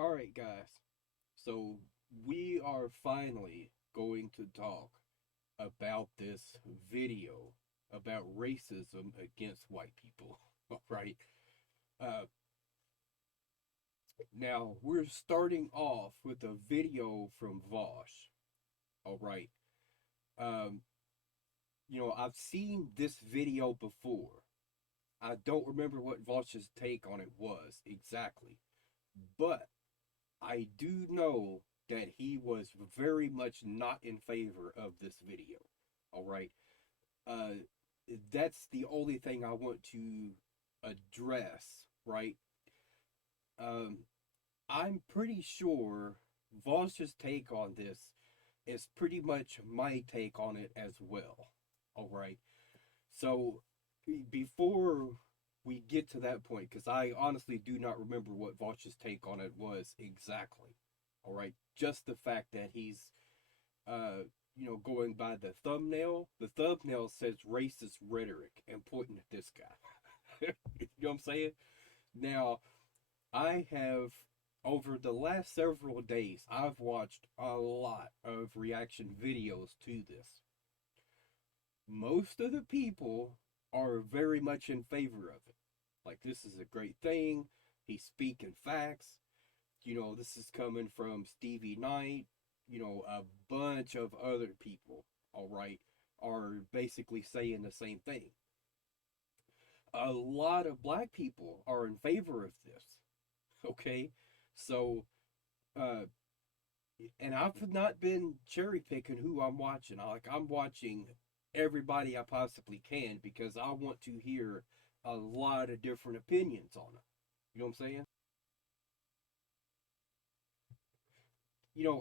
All right, guys. So we are finally going to talk about this video about racism against white people. All right. Uh, Now we're starting off with a video from Vosh. All right. Um, I've seen this video before. I don't remember what Vosh's take on it was exactly, but I do know that he was very much not in favor of this video. All right. Uh, that's the only thing I want to address, right? Um, I'm pretty sure Voss's take on this is pretty much my take on it as well. All right. So before we get to that point, because I honestly do not remember what Voss's take on it was exactly. All right. Just the fact that he's going by the thumbnail. The thumbnail says racist rhetoric and pointing at this guy. You know what I'm saying? Now, I have, over the last several days, I've watched a lot of reaction videos to this. Most of the people are very much in favor of it. Like, this is a great thing. He's speaking facts. This is coming from Stevie Knight, a bunch of other people, all right, are basically saying the same thing. A lot of black people are in favor of this, okay? So, uh, and I've not been cherry picking who I'm watching. I'm watching everybody I possibly can because I want to hear a lot of different opinions on it. You know what I'm saying?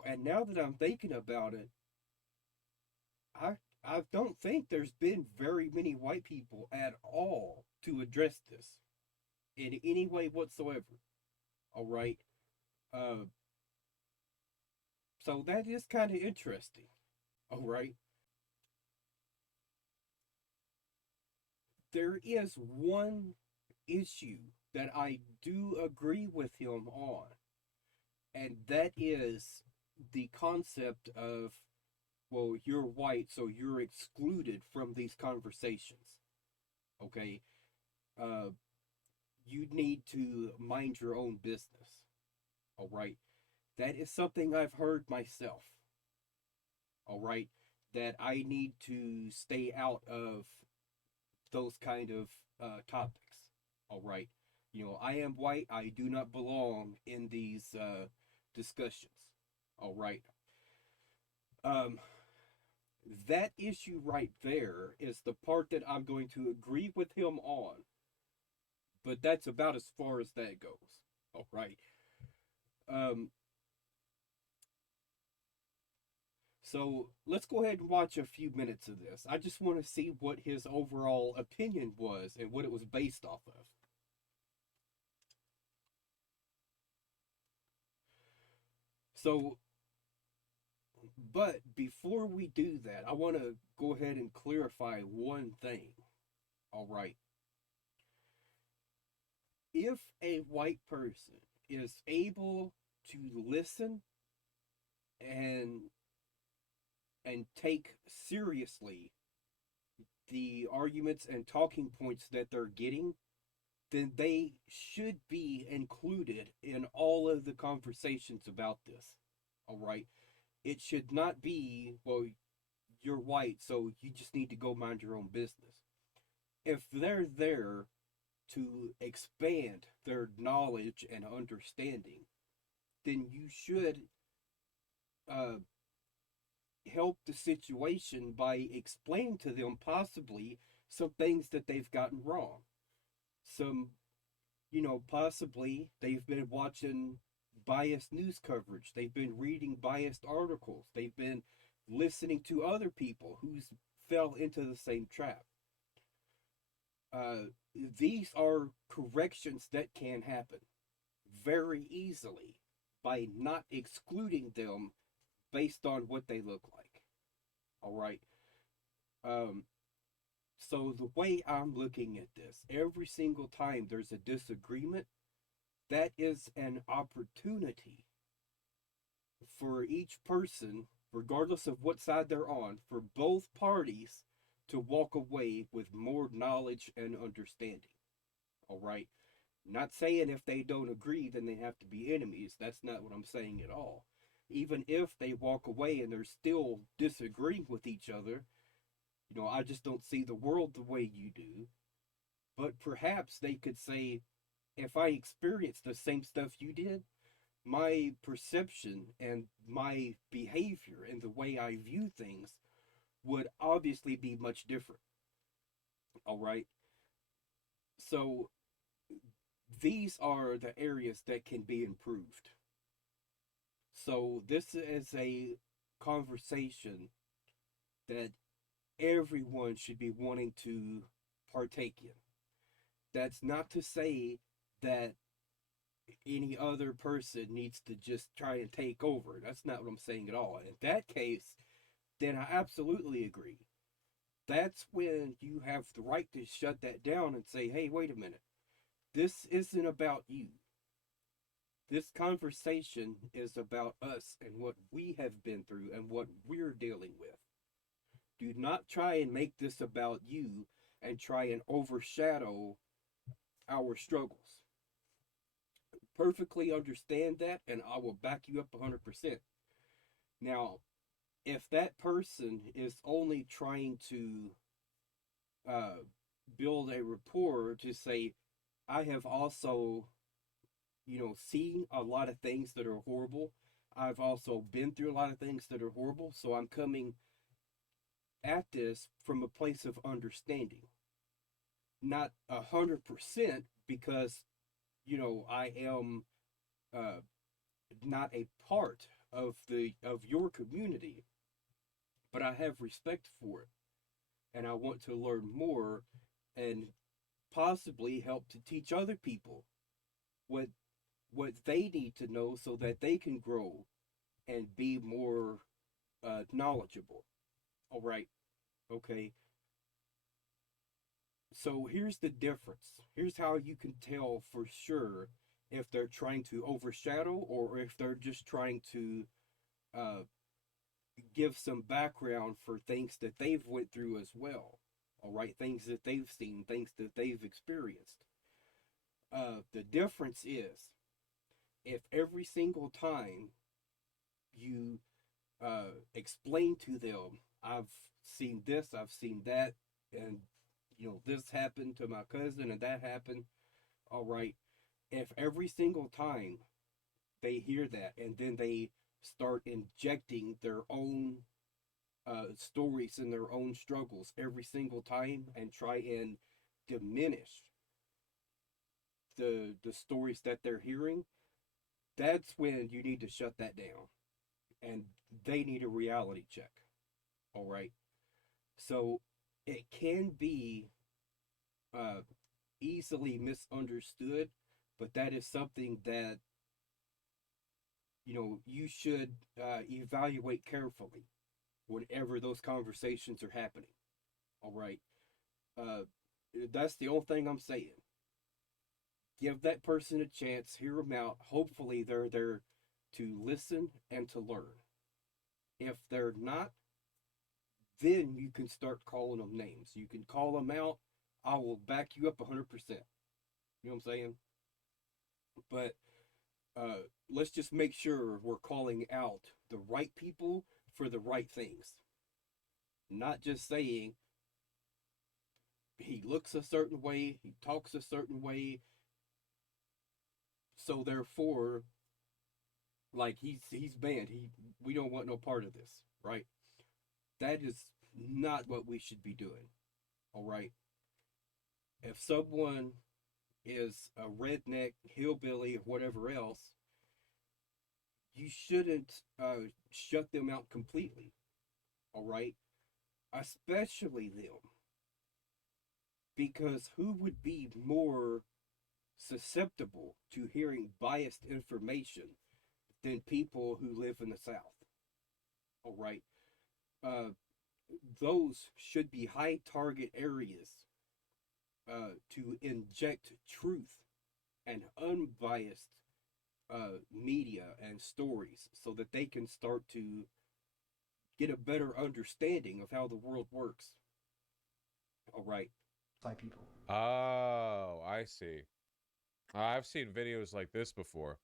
And now that I'm thinking about it, I I don't think there's been very many white people at all to address this in any way whatsoever. All right. Uh, so that is kind of interesting. All right. There is one issue that I do agree with him on, and that is the concept of, well, you're white, so you're excluded from these conversations. Okay. Uh, you need to mind your own business. All right. That is something I've heard myself. All right. That I need to stay out of those kind of topics. All right. I am white. I do not belong in these discussions. All right. Um, that issue right there is the part that I'm going to agree with him on, but that's about as far as that goes. All right. Um, so let's go ahead and watch a few minutes of this. I just want to see what his overall opinion was and what it was based off of. So, but before we do that, I want to go ahead and clarify one thing. All right. If a white person is able to listen and take seriously the arguments and talking points that they're getting, then they should be included in all of the conversations about this. All right. It should not be, well, you're white, so you just need to go mind your own business. If they're there to expand their knowledge and understanding, then you should uh, help the situation by explaining to them possibly some things that they've gotten wrong. Some, possibly they've been watching biased news coverage, they've been reading biased articles, they've been listening to other people who's fell into the same trap. Uh, these are corrections that can happen very easily by not excluding them based on what they look like. All right. Um, so the way I'm looking at this, every single time there's a disagreement, that is an opportunity for each person, regardless of what side they're on, for both parties to walk away with more knowledge and understanding. All right. Not saying if they don't agree, then they have to be enemies. That's not what I'm saying at all. Even if they walk away and they're still disagreeing with each other, I just don't see the world the way you do. But perhaps they could say, if I experienced the same stuff you did, my perception and my behavior and the way I view things would obviously be much different. All right. So these are the areas that can be improved. So this is a conversation that everyone should be wanting to partake in. That's not to say that any other person needs to just try and take over. That's not what I'm saying at all. In that case, then I absolutely agree. That's when you have the right to shut that down and say, hey, wait a minute. This isn't about you. This conversation is about us and what we have been through and what we're dealing with. Do not try and make this about you and try and overshadow our struggles. Perfectly understand that, and I will back you up 100%. Now, if that person is only trying to uh, build a rapport to say, I have also, seen a lot of things that are horrible. I've also been through a lot of things that are horrible, so I'm coming at this from a place of understanding. Not 100% because, I am uh, not a part of your community, but I have respect for it, and I want to learn more and possibly help to teach other people what they need to know so that they can grow and be more knowledgeable. All right, okay. So here's the difference. Here's how you can tell for sure if they're trying to overshadow or if they're just trying to uh, give some background for things that they've went through as well. All right, things that they've seen, things that they've experienced. The difference is if every single time you explain to them, I've seen this, I've seen that, and this happened to my cousin and that happened. All right, if every single time they hear that and then they start injecting their own stories and their own struggles every single time and try and diminish the stories that they're hearing, that's when you need to shut that down and they need a reality check. All right. So it can be uh, easily misunderstood, but that is something that you should evaluate carefully whenever those conversations are happening. All right. Uh, that's the only thing I'm saying. Give that person a chance, hear them out. Hopefully, they're there to listen and to learn. If they're not, then you can start calling them names. You can call them out. I will back you up 100%. You know what I'm saying? But let's just make sure we're calling out the right people for the right things. Not just saying he looks a certain way, he talks a certain way, so therefore, like he's banned. We don't want no part of this, right? That is not what we should be doing. All right. If someone is a redneck, hillbilly, or whatever else, you shouldn't shut them out completely. All right. Especially them. Because who would be more susceptible to hearing biased information than people who live in the South? All right. Uh, those should be high target areas to inject truth and unbiased media and stories so that they can start to get a better understanding of how the world works. All right. White people. Oh, I see. I've seen videos like this before.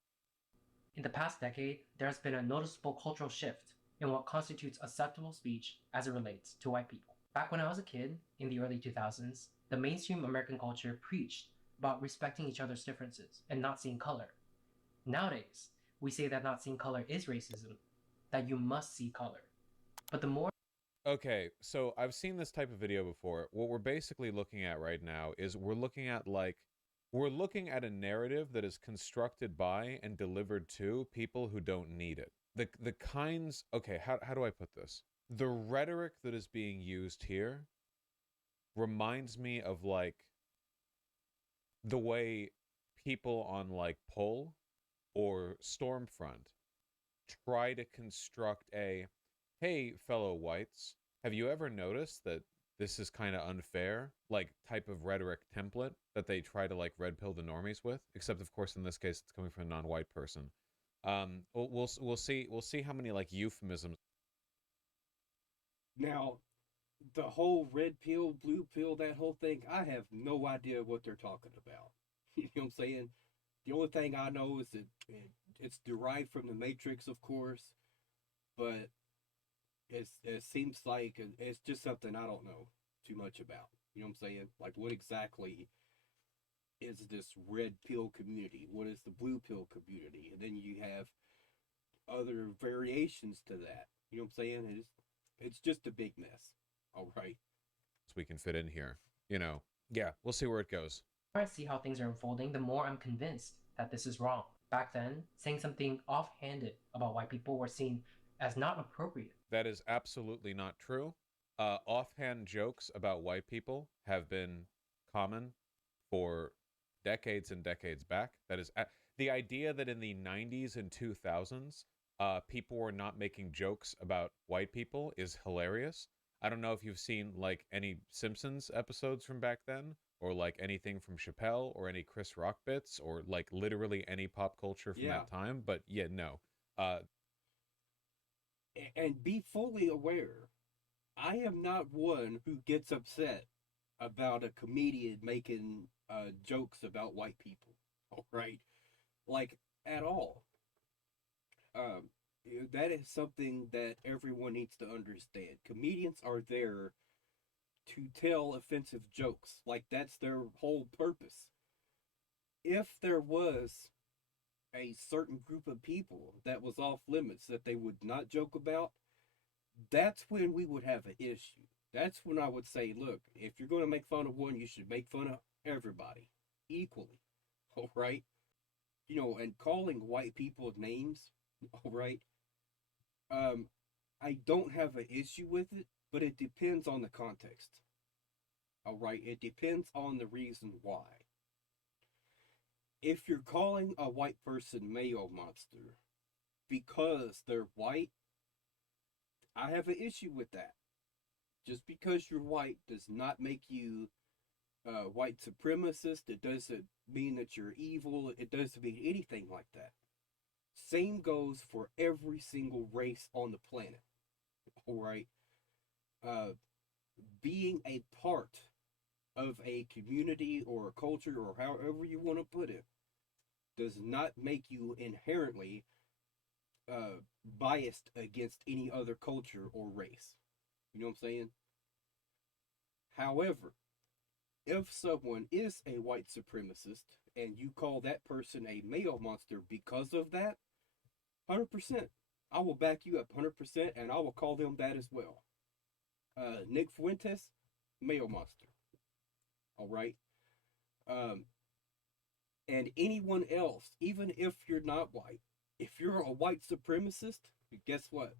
In the past decade, there has been a noticeable cultural shift in what constitutes acceptable speech as it relates to white people. Back when I was a kid, in the early 2000s, the mainstream American culture preached about respecting each other's differences and not seeing color. Nowadays, we say that not seeing color is racism, that you must see color. But the more Okay, so I've seen this type of video before. What we're basically looking at right now is we're looking at a narrative that is constructed by and delivered to people who don't need it. The kinds, okay, how do I put this? The rhetoric that is being used here reminds me of like the way people on like Pull or Stormfront try to construct a, hey, fellow whites, have you ever noticed that this is kind of unfair, like type of rhetoric template that they try to like red pill the normies with? Except, of course, in this case, it's coming from a non-white person. We'll see how many like euphemisms. Now, the whole red pill, blue pill, that whole thing, I have no idea what they're talking about. You know what I'm saying? The only thing I know is that it's derived from the Matrix, of course, but it seems like it's just something I don't know too much about. You know what I'm saying? Like, what exactly is this red pill community? What is the blue pill community? And then you have other variations to that. You know what I'm saying? It's just a big mess. All right. We can fit in here. You know, yeah, we'll see where it goes. I see how things are unfolding, the more I'm convinced that this is wrong. Back then, saying something offhanded about white people were seen as not appropriate. That is absolutely not true. Offhand jokes about white people have been common for decades and decades back. That is the idea that in the 90s and 2000s, people were not making jokes about white people is hilarious. I don't know if you've seen like any Simpsons episodes from back then, or like anything from Chappelle, or any Chris Rock bits, or like literally any pop culture from Yeah. that time. But yeah, no. Uh, And be fully aware, I am not one who gets upset about a comedian making jokes about white people. All right. Like, at all. Um, that is something that everyone needs to understand. Comedians are there to tell offensive jokes. Like, that's their whole purpose. If there was a certain group of people that was off limits that they would not joke about, that's when we would have an issue. That's when I would say, look, if you're going to make fun of one, you should make fun of everybody equally. All right? You know, and calling white people names, all right? Um, I don't have an issue with it, but it depends on the context. All right? It depends on the reason why. If you're calling a white person Mayo-monster because they're white, I have an issue with that. Just because you're white does not make you white supremacist. It doesn't mean that you're evil. It doesn't mean anything like that. Same goes for every single race on the planet. All right. Uh, Being a part of a community or a culture or however you want to put it does not make you inherently biased against any other culture or race. You know what I'm saying? However, if someone is a white supremacist and you call that person a Mayo-monster because of that, 100%, I will back you up 100% and I will call them that as well. Nick Fuentes, Mayo-monster. All right? Um, and anyone else, even if you're not white, if you're a white supremacist, guess what?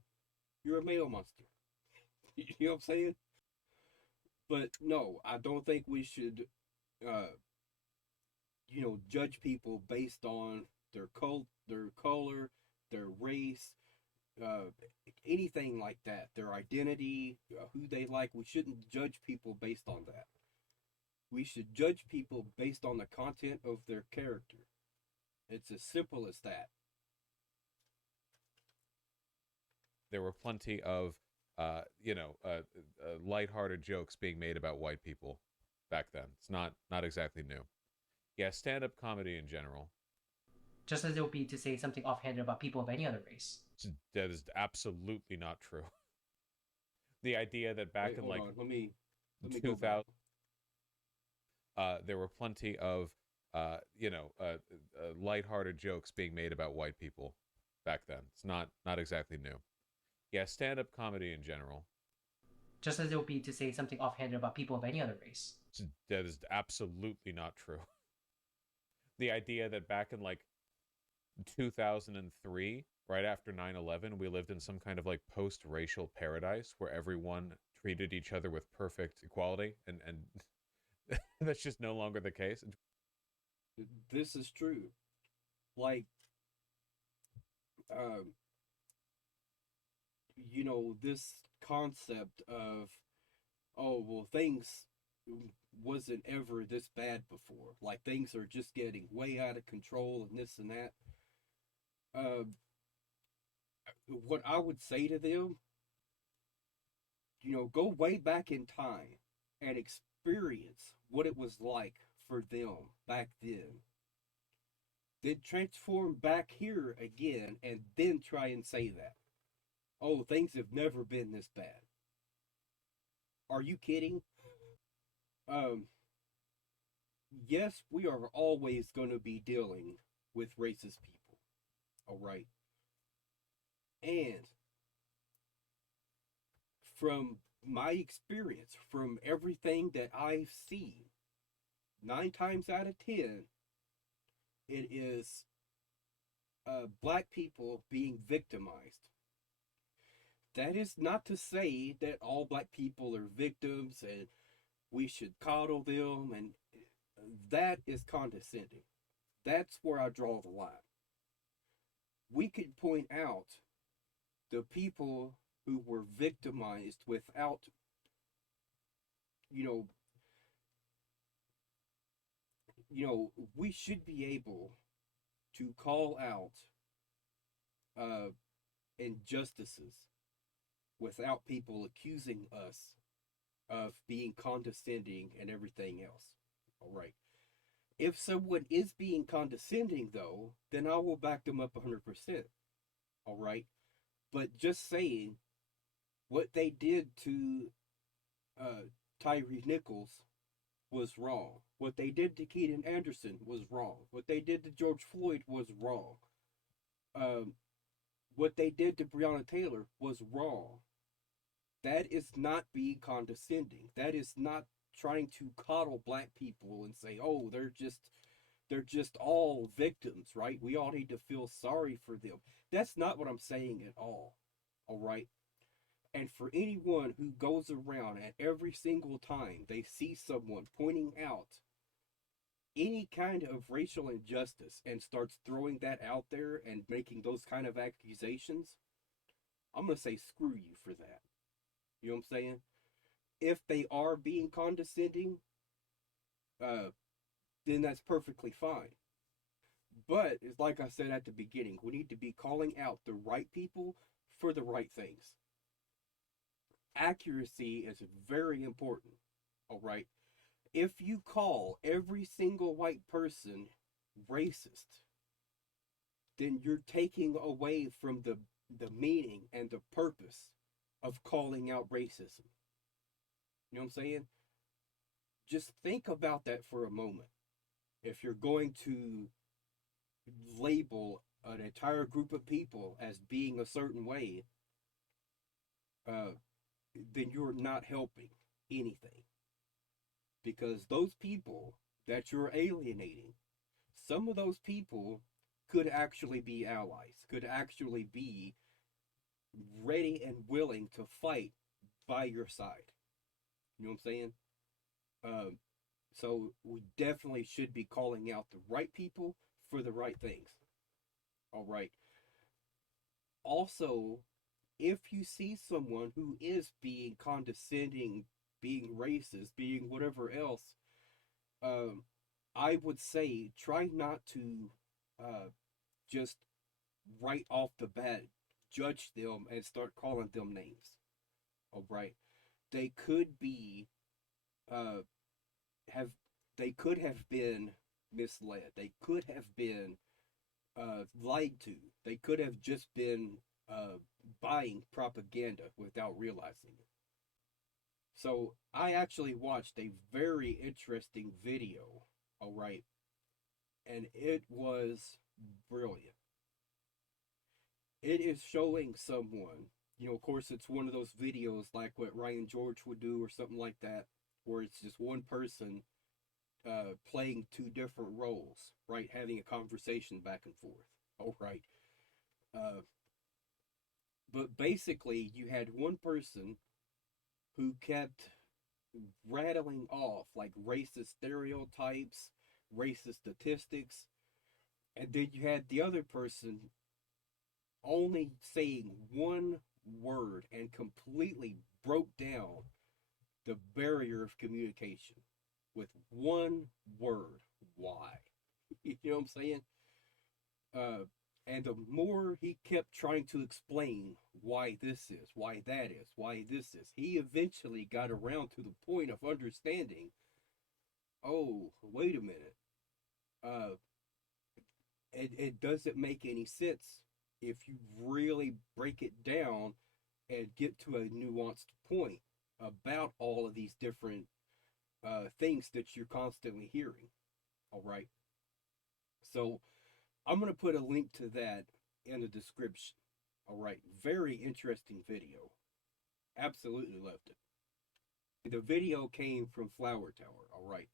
You're a Mayo-monster. You know what I'm saying? But no, I don't think we should, uh, judge people based on their color, their race, uh, anything like that, their identity, who they like. We shouldn't judge people based on that. We should judge people based on the content of their character. It's as simple as that. There were plenty of, lighthearted jokes being made about white people back then. It's not exactly new. Yeah, stand-up comedy in general. Just as it would be to say something offhanded about people of any other race. That is absolutely not true. The idea that back Wait, in hold like on. Let me go 2000, back. there were plenty of, lighthearted jokes being made about white people back then. It's not exactly new. Yeah, stand-up comedy in general. Just as it would be to say something offhanded about people of any other race. That is absolutely not true. The idea that back in like 2003, right after 9/11, we lived in some kind of like post-racial paradise where everyone treated each other with perfect equality, and that's just no longer the case. This is true. Like, um, this concept of, oh, well, things wasn't ever this bad before. Like, things are just getting way out of control and this and that. Uh, what I would say to them, go way back in time and experience what it was like for them back then. Then transform back here again and then try and say that. Oh, things have never been this bad. Are you kidding? Um, yes, we are always going to be dealing with racist people. All right. And from my experience, from everything that I've seen, 9 times out of 10, it is black people being victimized. That is not to say that all black people are victims and we should coddle them, and that is condescending. That's where I draw the line. We could point out the people who were victimized without, you know, we should be able to call out injustices without people accusing us of being condescending and everything else. All right. If someone is being condescending, though, then I will back them up 100%. All right. But just saying what they did to Tyree Nichols was wrong. What they did to Keaton Anderson was wrong. What they did to George Floyd was wrong. What they did to Breonna Taylor was wrong. That is not being condescending. That is not trying to coddle black people and say, oh, they're just all victims, right? We all need to feel sorry for them. That's not what I'm saying at all. All right. And for anyone who goes around at every single time they see someone pointing out any kind of racial injustice and starts throwing that out there and making those kind of accusations, I'm going to say screw you for that. You know what I'm saying? If they are being condescending, then that's perfectly fine. But it's like I said at the beginning, we need to be calling out the right people for the right things. Accuracy is very important. All right. If you call every single white person racist, then you're taking away from the meaning and the purpose of calling out racism. You know what I'm saying? Just think about that for a moment. If you're going to label an entire group of people as being a certain way, then you're not helping anything. Because those people that you're alienating, some of those people could actually be allies, could actually be ready and willing to fight by your side. You know what I'm saying? So we definitely should be calling out the right people for the right things. All right. Also, if you see someone who is being condescending, being racist, being whatever else, um, I would say try not to just right off the bat judge them and start calling them names. All right, they could be uh, have they could have been misled. They could have been lied to. They could have just been buying propaganda without realizing it. So I actually watched a very interesting video, all right, and it was brilliant. It is showing someone, of course, it's one of those videos like what Ryan George would do or something like that, where it's just one person playing two different roles, right? Having a conversation back and forth. All right. Uh, but basically, you had one person who kept rattling off like racist stereotypes, racist statistics, and then you had the other person only saying one word and completely broke down the barrier of communication with one word. Why? You know what I'm saying? Uh, and the more he kept trying to explain why this is, why that is, why this is, he eventually got around to the point of understanding, oh, wait a minute. Uh, it doesn't make any sense if you really break it down and get to a nuanced point about all of these different things that you're constantly hearing. All right. So I'm going to put a link to that in the description. All right. Very interesting video. Absolutely loved it. The video came from Flower Tower. All right.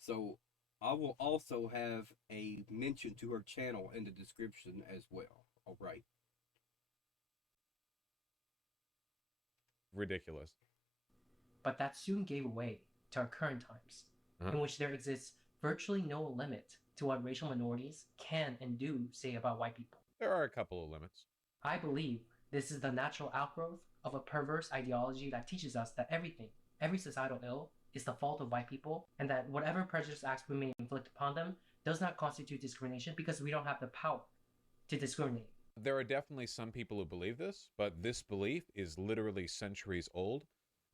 So I will also have a mention to her channel in the description as well. All right. Ridiculous. But that soon gave way to our current times, in which there exists virtually no limit to what racial minorities can and do say about white people. There are a couple of limits. I believe this is the natural outgrowth of a perverse ideology that teaches us that everything, every societal ill, is the fault of white people, and that whatever prejudice acts we may inflict upon them does not constitute discrimination because we don't have the power to discriminate. There are definitely some people who believe this, but this belief is literally centuries old.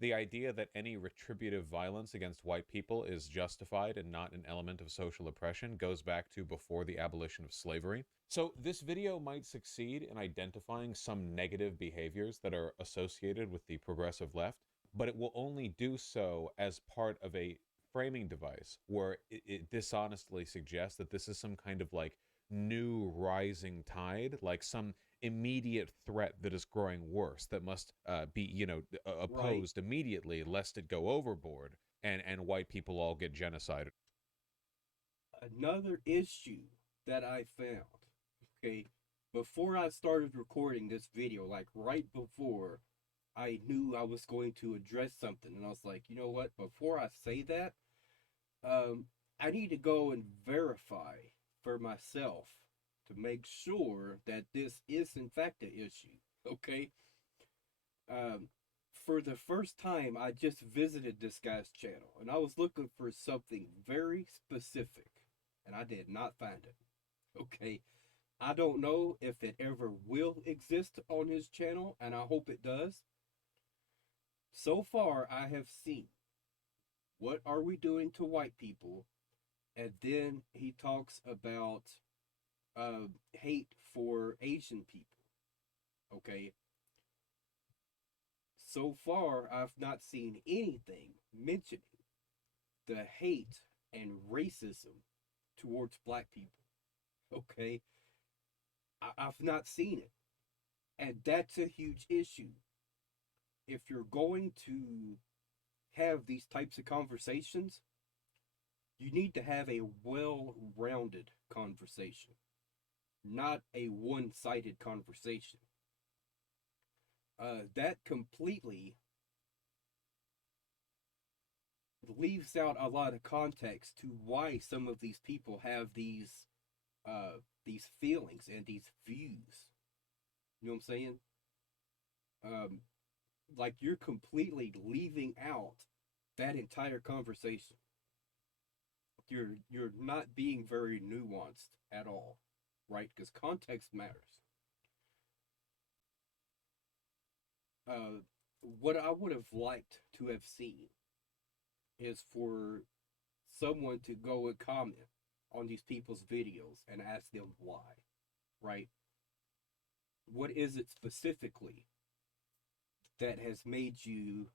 The idea that any retributive violence against white people is justified and not an element of social oppression goes back to before the abolition of slavery. So this video might succeed in identifying some negative behaviors that are associated with the progressive left, but it will only do so as part of a framing device where it dishonestly suggests that this is some kind of like new rising tide, like some immediate threat that is growing worse that must be, opposed immediately lest it go overboard and white people all get genocided. Another issue that I found, okay, before I started recording this video, like right before I knew I was going to address something, and I was like, you know what, before I say that, I need to go and verify for myself to make sure that this is in fact an issue. Okay. For the first time, I just visited this guy's channel and I was looking for something very specific and I did not find it. Okay. I don't know if it ever will exist on his channel, and I hope it does. So far, I have seen what are we doing to white people, and then he talks about hate for Asian people. Okay. So far, I've not seen anything mentioning the hate and racism towards black people. Okay. I've not seen it. And that's a huge issue. If you're going to have these types of conversations, you need to have a well-rounded conversation, not a one-sided conversation. That completely leaves out a lot of context to why some of these people have these feelings and these views. You know what I'm saying? Like you're completely leaving out that entire conversation. you're not being very nuanced at all, right? Because context matters. Uh, what I would have liked to have seen is for someone to go and comment on these people's videos and ask them why, right? What is it specifically that has made you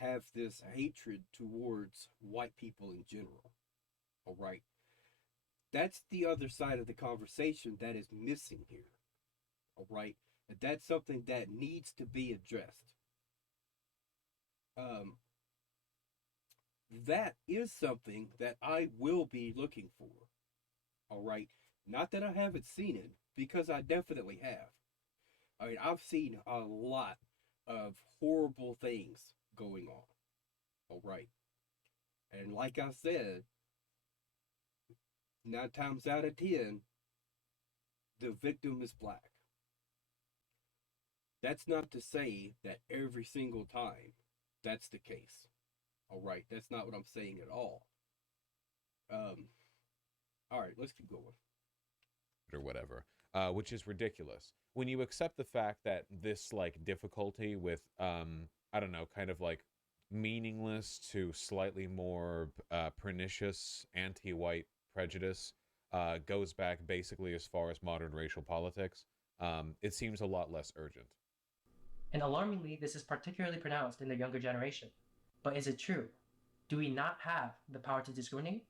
have this hatred towards white people in general? All right. That's the other side of the conversation that is missing here. All right. And that's something that needs to be addressed. Um, that is something that I will be looking for. All right. Not that I haven't seen it, because I definitely have. I mean, I've seen a lot of horrible things going on. All right. And like I said, 9 times out of 10, the victim is black. That's not to say that every single time that's the case. All right. That's not what I'm saying at all. All right. Let's keep going. Or whatever, which is ridiculous. When you accept the fact that this like difficulty with I don't know, kind of like meaningless to slightly more pernicious anti-white prejudice goes back basically as far as modern racial politics, it seems a lot less urgent. And alarmingly, this is particularly pronounced in the younger generation. But is it true? Do we not have the power to discriminate?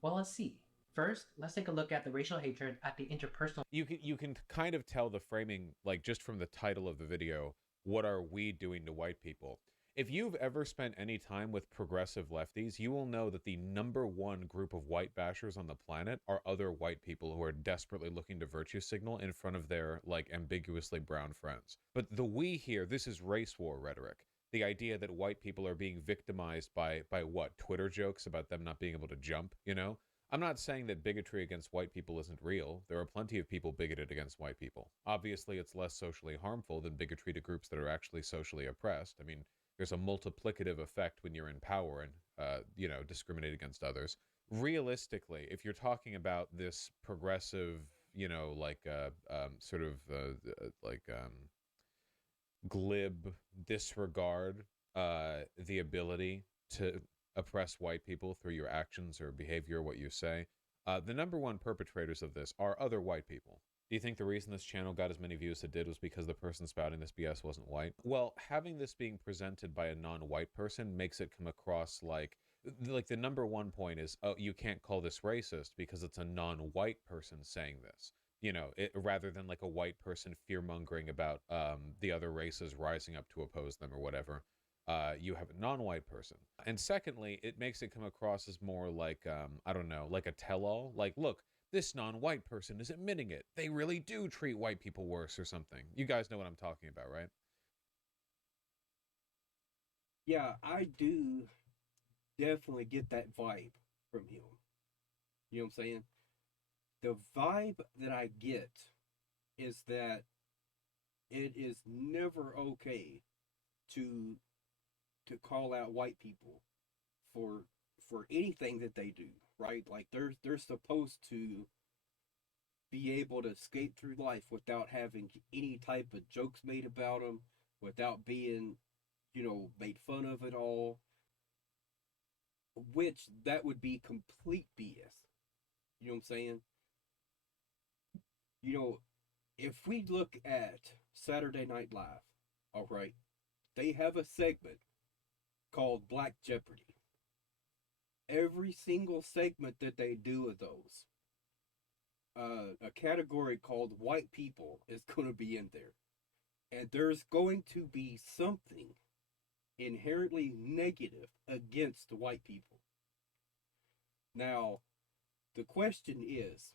Well, let's see. First, let's take a look at the racial hatred at the interpersonal. You can kind of tell the framing, like just from the title of the video, what are we doing to white people? If you've ever spent any time with progressive lefties, you will know that the #1 group of white bashers on the planet are other white people who are desperately looking to virtue signal in front of their, like, ambiguously brown friends. But the we here, this is race war rhetoric. The idea that white people are being victimized by what? Twitter jokes about them not being able to jump, you know? I'm not saying that bigotry against white people isn't real. There are plenty of people bigoted against white people. Obviously, it's less socially harmful than bigotry to groups that are actually socially oppressed. I mean, there's a multiplicative effect when you're in power and, you know, discriminate against others. Realistically, if you're talking about this progressive, you know, like, sort of, glib disregard, the ability to oppress white people through your actions or behavior, what you say, the #1 perpetrators of this are other white people. Do you think the reason this channel got as many views as it did was because the person spouting this BS wasn't white? Well, having this being presented by a non-white person makes it come across like the #1 point is, oh, you can't call this racist because it's a non-white person saying this. You know, rather than like a white person fear-mongering about the other races rising up to oppose them or whatever. You have a non-white person. And secondly, it makes it come across as more like, I don't know, like a tell-all. Like, look, this non-white person is admitting it. They really do treat white people worse or something. You guys know what I'm talking about, right? Yeah, I do definitely get that vibe from him. You know what I'm saying? The vibe that I get is that it is never okay to call out white people for anything that they do, right? Like they're supposed to be able to skate through life without having any type of jokes made about them, without being, you know, made fun of at all, which that would be complete BS. You know what I'm saying? You know, if we look at Saturday Night Live, all right, they have a segment called Black Jeopardy. Every single segment that they do of those, a category called white people is going to be in there. And there's going to be something inherently negative against white people. Now, the question is,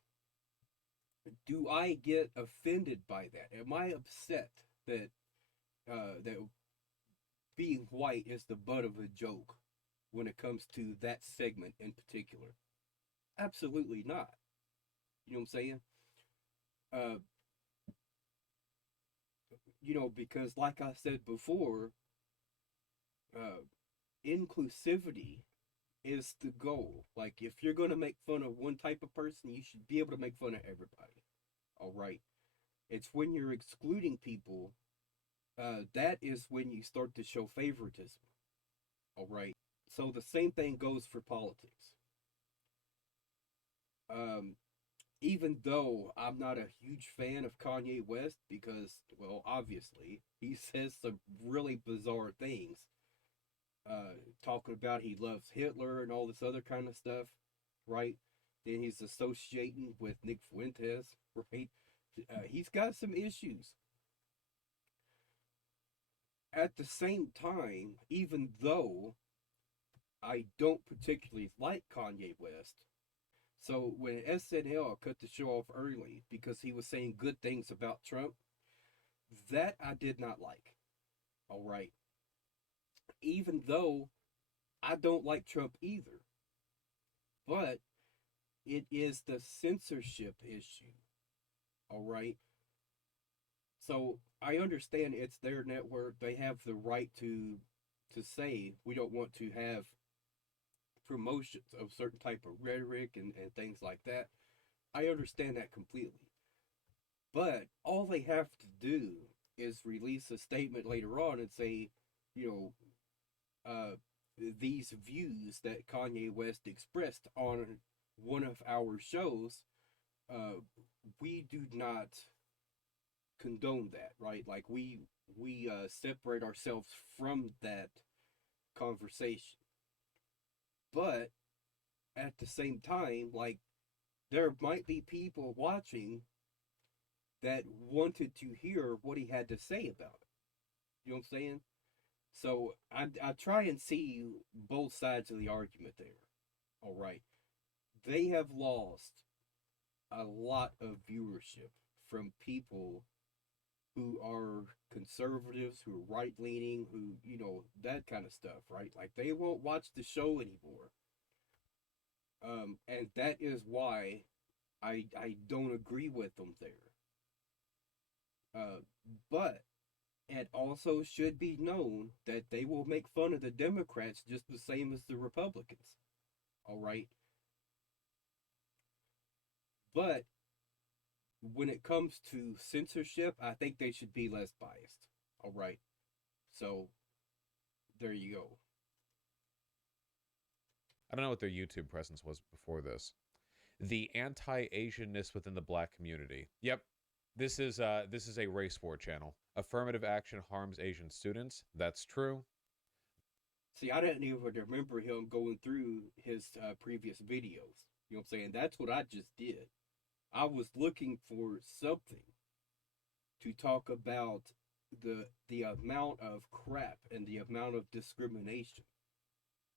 do I get offended by that? Am I upset that that being white is the butt of a joke when it comes to that segment in particular? Absolutely not. You know what I'm saying? You know, because like I said before, inclusivity is the goal. Like, if you're going to make fun of one type of person, you should be able to make fun of everybody. All right. It's when you're excluding people, that is when you start to show favoritism. All right. So the same thing goes for politics. Um, Even though I'm not a huge fan of Kanye West because, well, obviously, he says some really bizarre things. Talking about he loves Hitler and all this other kind of stuff, right? Then he's associating with Nick Fuentes, right? He's got some issues. At the same time, even though I don't particularly like Kanye West, so when SNL cut the show off early because he was saying good things about Trump, that I did not like. All right. Even though I don't like Trump either. But it is the censorship issue. All right. So I understand it's their network. They have the right to say we don't want to have promotions of certain type of rhetoric and things like that. I understand that completely. But all they have to do is release a statement later on and say, you these views that Kanye West expressed on one of our shows, we do not condone that, right? Like we separate ourselves from that conversation. But at the same time, like there might be people watching that wanted to hear what he had to say about it. You know what I'm saying? So I try and see both sides of the argument there. All right. They have lost a lot of viewership from people who are conservatives, who are right leaning, who, that kind of stuff, right? Like they won't watch the show anymore. And that is why I don't agree with them there. But it also should be known that they will make fun of the Democrats just the same as the Republicans. All right. But when it comes to censorship, I think they should be less biased. All right. So there you go. I don't know what their YouTube presence was before this. The anti-Asianness within the black community. Yep. This is a race war channel. Affirmative action harms Asian students. That's true. See, I didn't even remember him going through his previous videos. You know what I'm saying? That's what I just did. I was looking for something to talk about the amount of crap and the amount of discrimination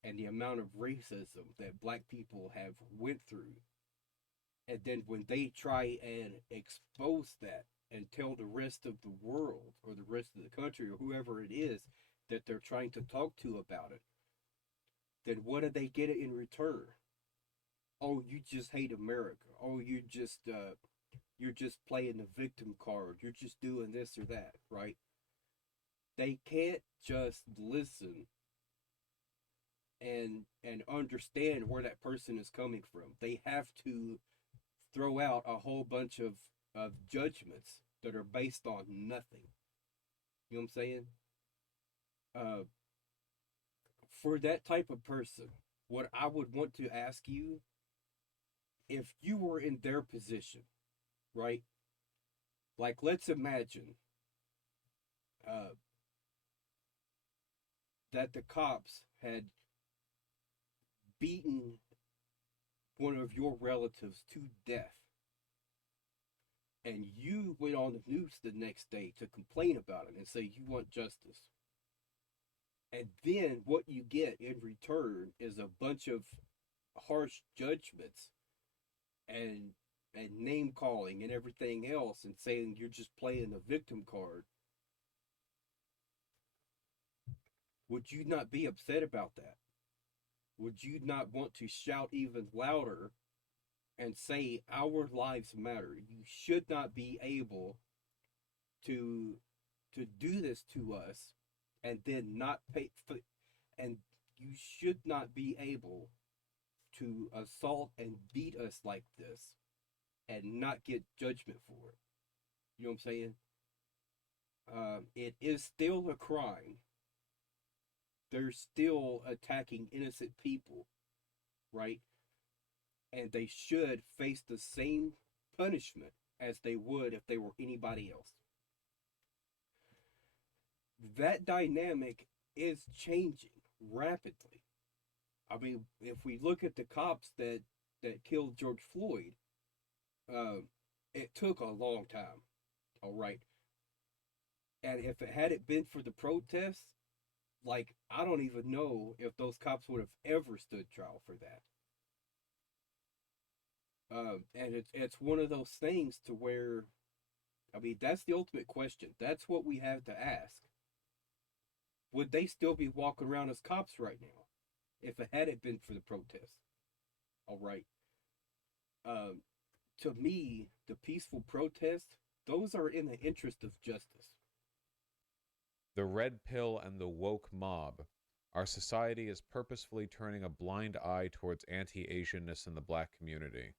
and the amount of racism that black people have went through. And then when they try and expose that and tell the rest of the world or the rest of the country or whoever it is that they're trying to talk to about it, then what do they get in return? Oh, you just hate America. Oh, you're just playing the victim card. You're just doing this or that, right? They can't just listen and understand where that person is coming from. They have to throw out a whole bunch of judgments that are based on nothing. You know what I'm saying? For that type of person, what I would want to ask you, if you were in their position, right? Like, let's imagine that the cops had beaten one of your relatives to death, and you went on the news the next day to complain about it and say you want justice. And then what you get in return is a bunch of harsh judgments and name calling and everything else and saying you're just playing the victim card. Would you not be upset about that? Would you not want to shout even louder and say our lives matter? You should not be able to do this to us and then not pay for, and you should not be able to assault and beat us like this and not get judgment for it. You know what I'm saying? It is still a crime. They're still attacking innocent people, right? And they should face the same punishment as they would if they were anybody else. That dynamic is changing rapidly. I mean, if we look at the cops that killed George Floyd, it took a long time. All right. And if it hadn't been for the protests, like, I don't even know if those cops would have ever stood trial for that. And it's one of those things to where, I mean, that's the ultimate question. That's what we have to ask. Would they still be walking around as cops right now if it hadn't been for the protests? All right. To me, the peaceful protests, those are in the interest of justice. The red pill and the woke mob. Our society is purposefully turning a blind eye towards anti-Asianness in the black community.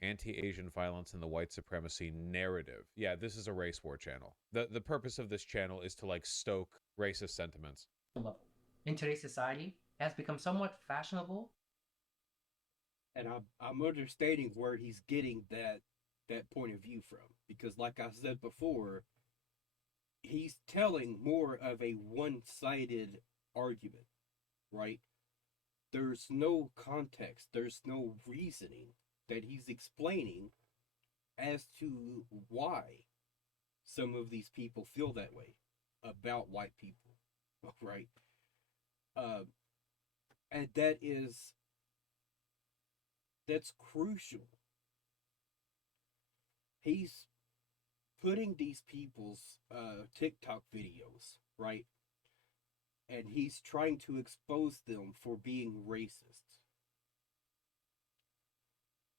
Anti-Asian violence and the white supremacy narrative. Yeah, this is a race war channel. The purpose of this channel is to, like, stoke racist sentiments. Level. In today's society, it has become somewhat fashionable. And I'm understanding where he's getting that point of view from. Because like I said before, he's telling more of a one-sided argument, right? There's no context, there's no reasoning that he's explaining as to why some of these people feel that way about white people, right? And that's crucial. He's putting these people's TikTok videos, right? And he's trying to expose them for being racist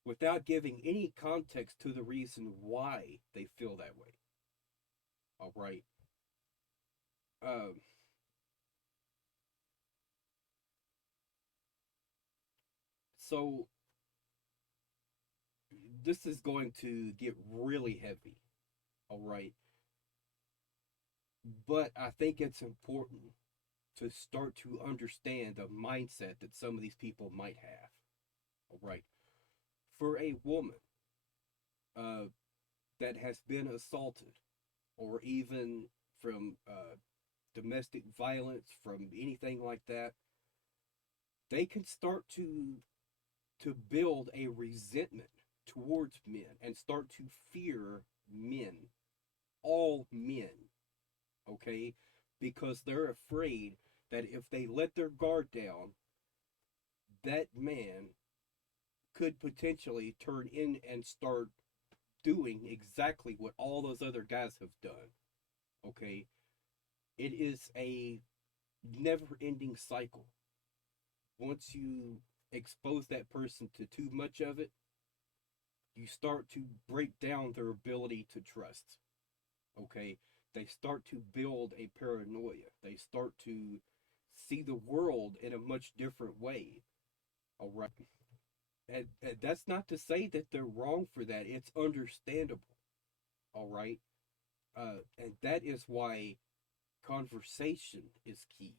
without giving any context to the reason why they feel that way. All right. So this is going to get really heavy. All right. But I think it's important to start to understand the mindset that some of these people might have. All right. For a woman that has been assaulted, or even from domestic violence, from anything like that, they can start to build a resentment towards men and start to fear men, all men, okay? Because they're afraid that if they let their guard down, that man could potentially turn in and start doing exactly what all those other guys have done, okay? It is a never-ending cycle. Once you expose that person to too much of it, you start to break down their ability to trust, okay? They start to build a paranoia. They start to see the world in a much different way, all right? And that's not to say that they're wrong for that. It's understandable, all right? And that is why conversation is key.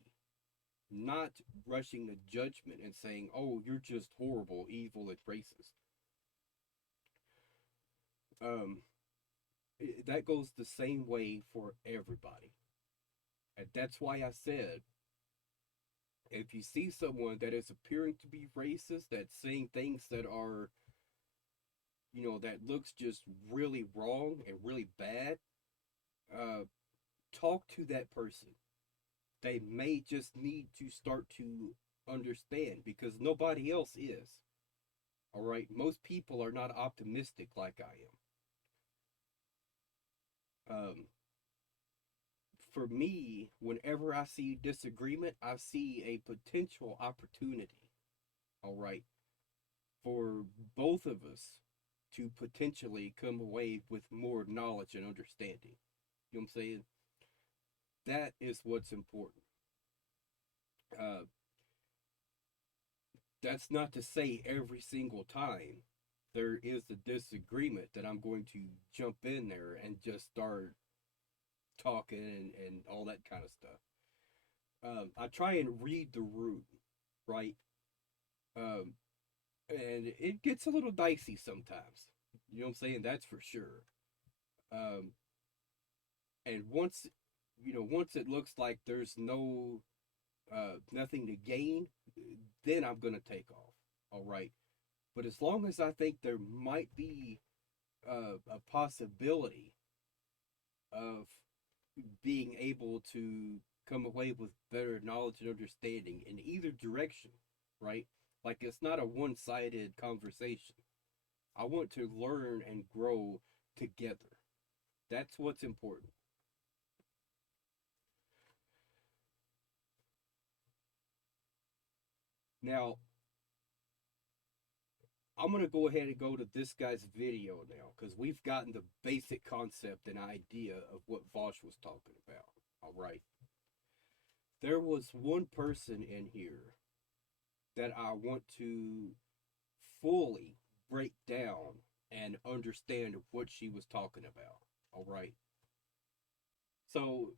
Not rushing to judgment and saying, oh, you're just horrible, evil, and racist. That goes the same way for everybody. And that's why I said, if you see someone that is appearing to be racist, that's saying things that are, that looks just really wrong and really bad, talk to that person. They may just need to start to understand, because nobody else is. All right? Most people are not optimistic like I am. For me, whenever I see disagreement, I see a potential opportunity, all right, for both of us to potentially come away with more knowledge and understanding. You know what I'm saying? That is what's important. That's not to say every single time there is a disagreement that I'm going to jump in there and just start talking and all that kind of stuff. I try and read the room, right? Um, and it gets a little dicey sometimes. You know what I'm saying? That's for sure. Um, and once it looks like there's nothing to gain, then I'm gonna take off. All right. But as long as I think there might be a possibility of being able to come away with better knowledge and understanding in either direction, right? Like it's not a one sided conversation. I want to learn and grow together. That's what's important. Now, I'm going to go ahead and go to this guy's video now because we've gotten the basic concept and idea of what Vosh was talking about. All right. There was one person in here that I want to fully break down and understand what she was talking about. All right. So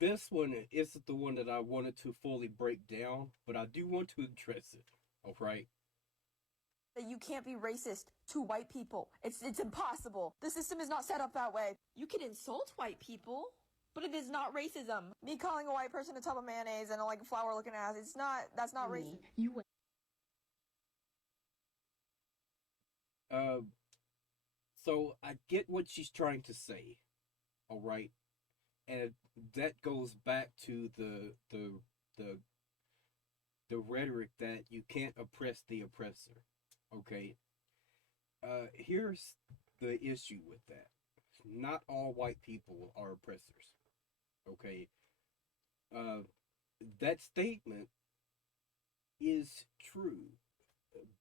this one isn't the one that I wanted to fully break down, but I do want to address it. All right. That you can't be racist to white people. It's impossible. The system is not set up that way. You can insult white people, but it is not racism. Me calling a white person a tub of mayonnaise and a like flower looking ass, that's not racist. Uh, so I get what she's trying to say, all right, and that goes back to the rhetoric that you can't oppress the oppressor. Okay, here's the issue with that. Not all white people are oppressors. Okay, uh, that statement is true,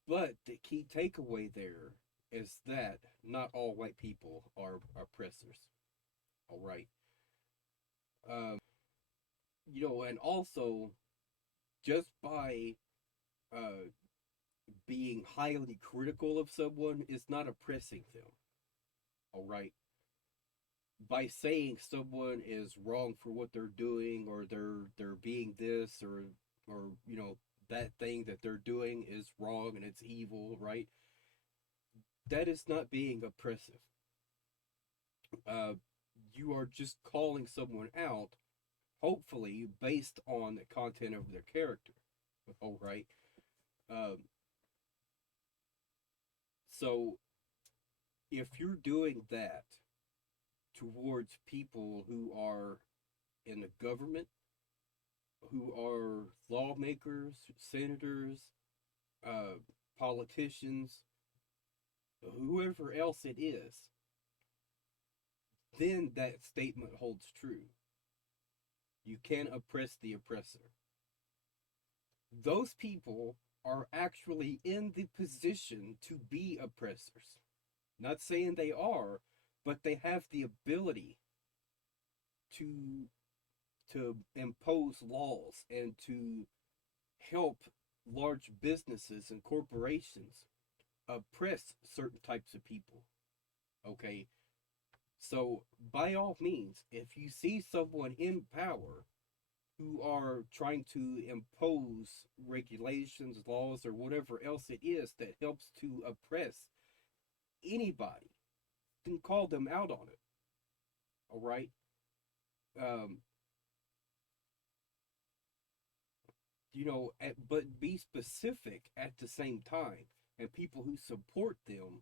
but the key takeaway there is that not all white people are oppressors. All right. Um, and also just by uh, being highly critical of someone is not oppressing them. All right. By saying someone is wrong for what they're doing, or they're being this, or that thing that they're doing is wrong and it's evil, right? That is not being oppressive. Uh, you are just calling someone out, hopefully based on the content of their character. All right. Um, so if you're doing that towards people who are in the government, who are lawmakers, senators, uh, politicians, whoever else it is, then that statement holds true. You can't oppress the oppressor. Those people are actually in the position to be oppressors. Not saying they are, but they have the ability to impose laws and to help large businesses and corporations oppress certain types of people. Okay? So, by all means, if you see someone in power who are trying to impose regulations, laws, or whatever else it is that helps to oppress anybody, then call them out on it. All right? Um, but be specific at the same time. And people who support them,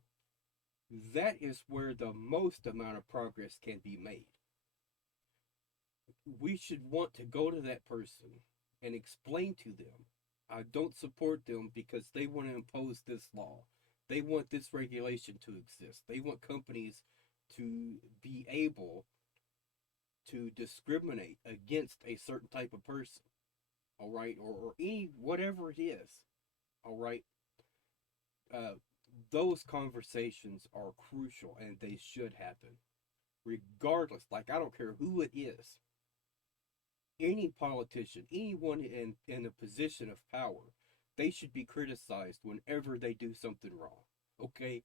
that is where the most amount of progress can be made. We should want to go to that person and explain to them, I don't support them because they want to impose this law. They want this regulation to exist. They want companies to be able to discriminate against a certain type of person. All right, or any whatever it is. All right. Uh, those conversations are crucial and they should happen regardless. Like, I don't care who it is, any politician, anyone in a position of power, they should be criticized whenever they do something wrong. Okay?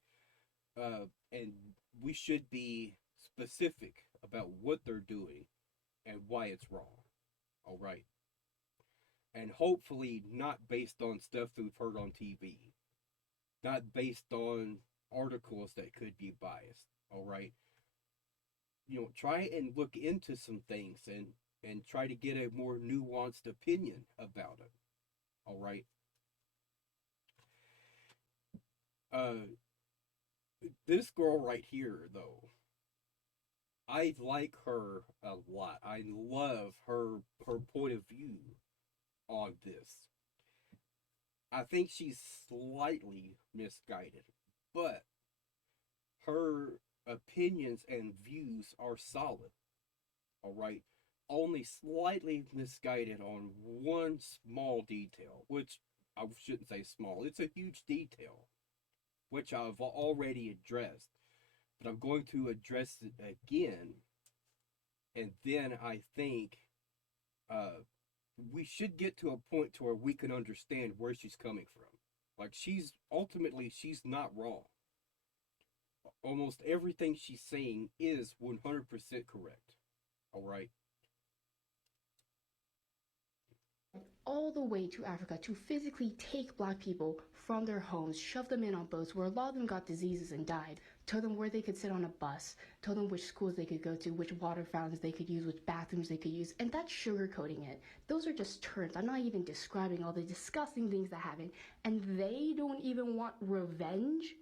And we should be specific about what they're doing and why it's wrong. All right? And hopefully not based on stuff that we've heard on TV, not based on articles that could be biased. All right? Try and look into some things and try to get a more nuanced opinion about it. All right? This girl right here, though, I like her a lot. I love her point of view on this. I think she's slightly misguided, but her opinions and views are solid. All right? Only slightly misguided on one small detail, which I shouldn't say small. It's a huge detail, which I've already addressed, but I'm going to address it again. And then I think we should get to a point to where we can understand where she's coming from. Like, she's not wrong. Almost everything she's saying is 100% correct. All right? All the way to Africa to physically take black people from their homes, shove them in on boats where a lot of them got diseases and died, told them where they could sit on a bus, told them which schools they could go to, which water fountains they could use, which bathrooms they could use, and that's sugarcoating it. Those are just terms. I'm not even describing all the disgusting things that happen, and they don't even want revenge.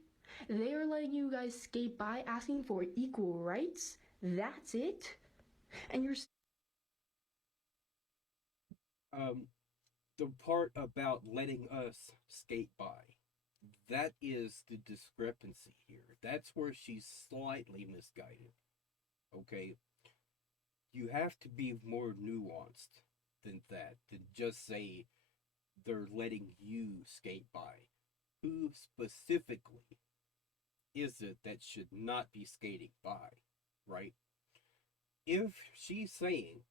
They are letting you guys skate by asking for equal rights. That's it. And you're the part about letting us skate by, that is the discrepancy here. That's where she's slightly misguided. Okay? You have to be more nuanced than that, than just say they're letting you skate by. Who specifically is it that should not be skating by, right? If she's saying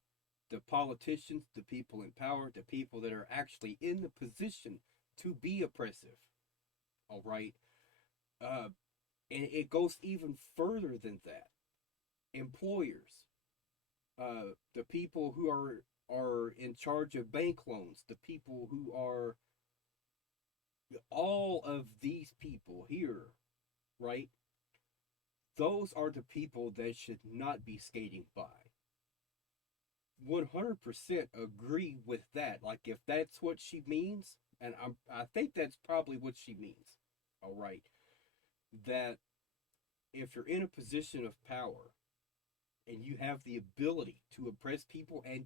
the politicians, the people in power, the people that are actually in the position to be oppressive, all right? And it goes even further than that. Employers, the people who are in charge of bank loans, the people who are, all of these people here, right? Those are the people that should not be skating by. 100% agree with that. Like, if that's what she means, and I think that's probably what she means, all right, that if you're in a position of power and you have the ability to oppress people, and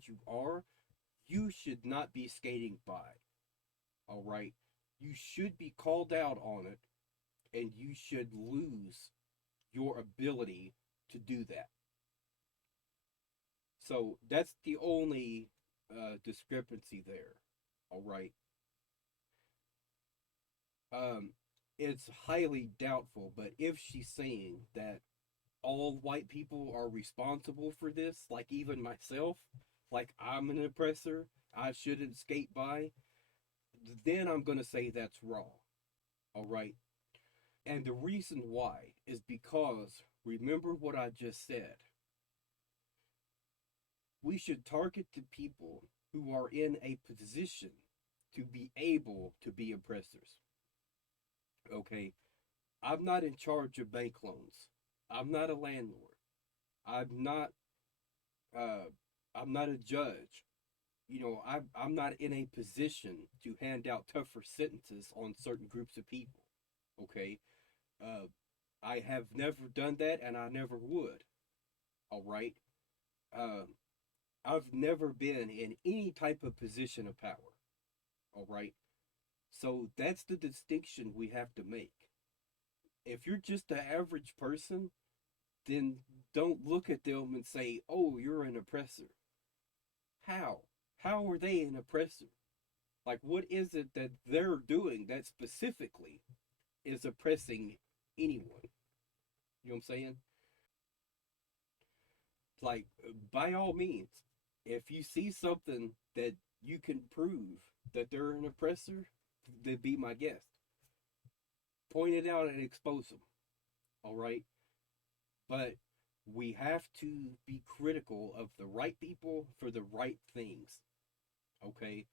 you should not be skating by, all right? You should be called out on it, and you should lose your ability to do that. So that's the only discrepancy there. All right. It's highly doubtful, but if she's saying that all white people are responsible for this, like even myself, like I'm an oppressor, I shouldn't skate by, then I'm going to say that's wrong. All right. And the reason why is because, remember what I just said. We should target the people who are in a position to be able to be oppressors. Okay? I'm not in charge of bank loans. I'm not a landlord. I'm not a judge. I'm not in a position to hand out tougher sentences on certain groups of people. Okay? I have never done that, and I never would. All right? I've never been in any type of position of power. All right? So that's the distinction we have to make. If you're just an average person, then don't look at them and say, oh, you're an oppressor. How? How are they an oppressor? Like, what is it that they're doing that specifically is oppressing anyone? You know what I'm saying? Like, by all means, if you see something that you can prove that they're an oppressor, then be my guest. Point it out and expose them. All right? But we have to be critical of the right people for the right things. Okay?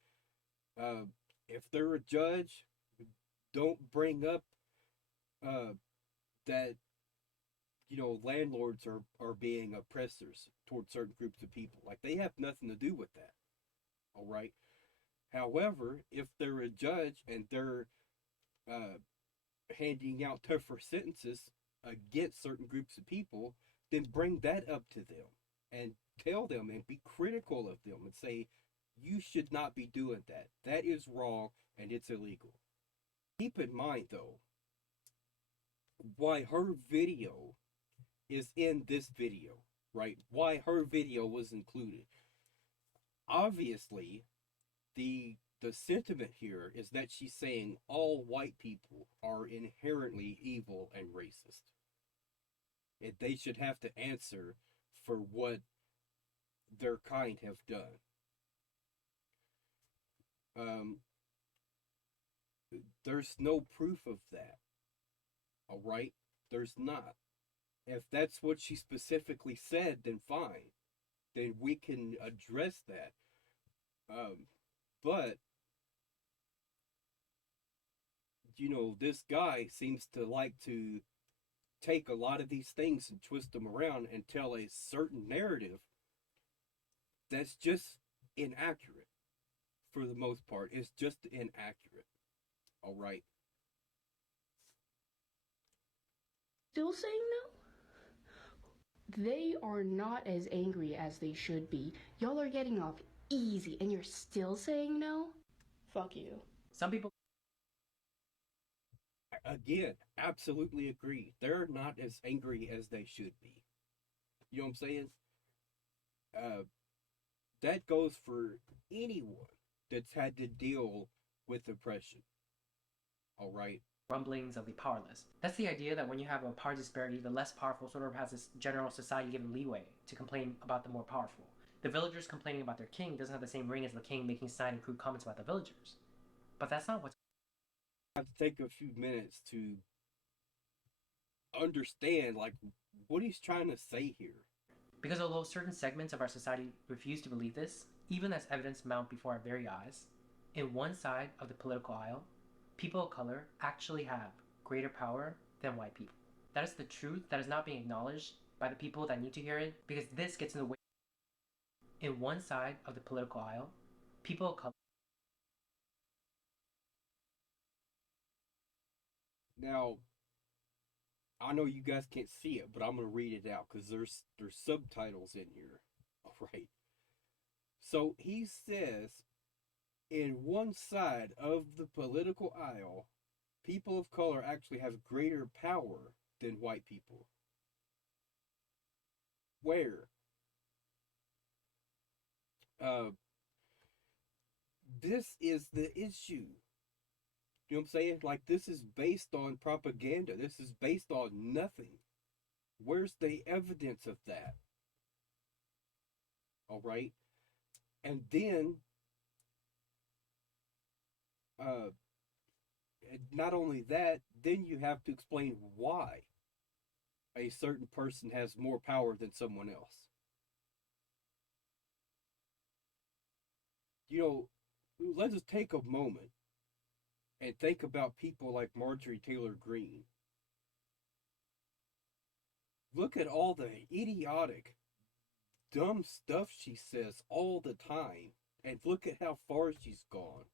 If they're a judge, don't bring up that landlords are being oppressors towards certain groups of people. Like, they have nothing to do with that. All right. However, if they're a judge and they're handing out tougher sentences against certain groups of people, then bring that up to them and tell them and be critical of them and say, you should not be doing that. That is wrong and it's illegal. Keep in mind, though, why her video is in this video, right? Why her video was included. Obviously, the sentiment here is that she's saying all white people are inherently evil and racist. And they should have to answer for what their kind have done. There's no proof of that. All right? There's not. If that's what she specifically said, then fine. Then we can address that. But, this guy seems to like to take a lot of these things and twist them around and tell a certain narrative that's just inaccurate. For the most part, it's just inaccurate. All right. Still saying no? They are not as angry as they should be. Y'all are getting off easy and you're still saying no? Fuck you. Some people Again, absolutely agree. They're not as angry as they should be. You know what I'm saying? That goes for anyone that's had to deal with oppression. All right? rumblings of the powerless. That's the idea that when you have a power disparity, the less powerful sort of has this general society given leeway to complain about the more powerful. The villagers complaining about their king doesn't have the same ring as the king making snide and crude comments about the villagers. But that's not what's... I have to take a few minutes to understand, what he's trying to say here. Because although certain segments of our society refuse to believe this, even as evidence mount before our very eyes, in one side of the political aisle, people of color actually have greater power than white people. That is the truth that is not being acknowledged by the people that need to hear it, because this gets in the way. In one side of the political aisle, people of color... Now, I know you guys can't see it, but I'm going to read it out because there's subtitles in here. All right. So he says, in one side of the political aisle, people of color actually have greater power than white people. Where? This is the issue. You know what I'm saying? This is based on propaganda. This is based on nothing. Where's the evidence of that? All right? And then, not only that, then you have to explain why a certain person has more power than someone else. Let's just take a moment and think about people like Marjorie Taylor Greene. Look at all the idiotic, dumb stuff she says all the time, and look at how far she's gone.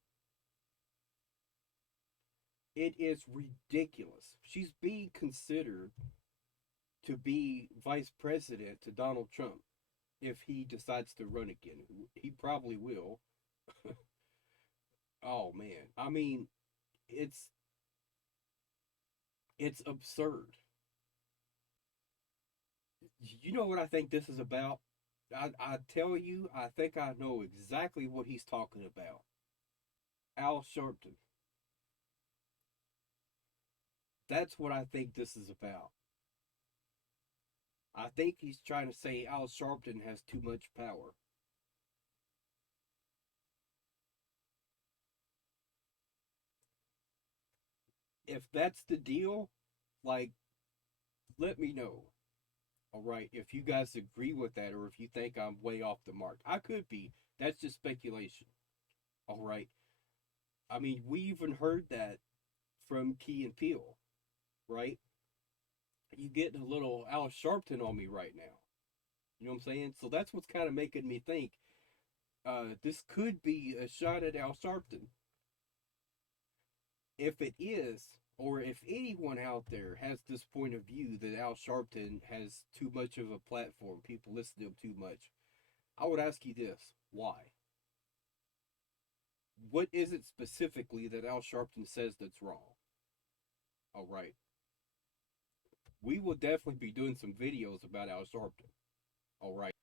It is ridiculous. She's being considered to be vice president to Donald Trump if he decides to run again. He probably will. Oh, man. I mean, it's absurd. You know what I think this is about? I tell you, I think I know exactly what he's talking about. Al Sharpton. That's what I think this is about. I think he's trying to say Al Sharpton has too much power. if that's the deal, like, let me know. All right, if you guys agree with that, or if you think I'm way off the mark, I could be. That's just speculation. All right. I mean, we even heard that from Key and Peele, right? You getting a little Al Sharpton on me right now. You know what I'm saying? So that's what's kind of making me think this could be a shot at Al Sharpton. If it is, or if anyone out there has this point of view that Al Sharpton has too much of a platform, people listen to him too much, I would ask you this: why? What is it specifically that Al Sharpton says that's wrong? All right. We will definitely be doing some videos about Al Sharpton. All right.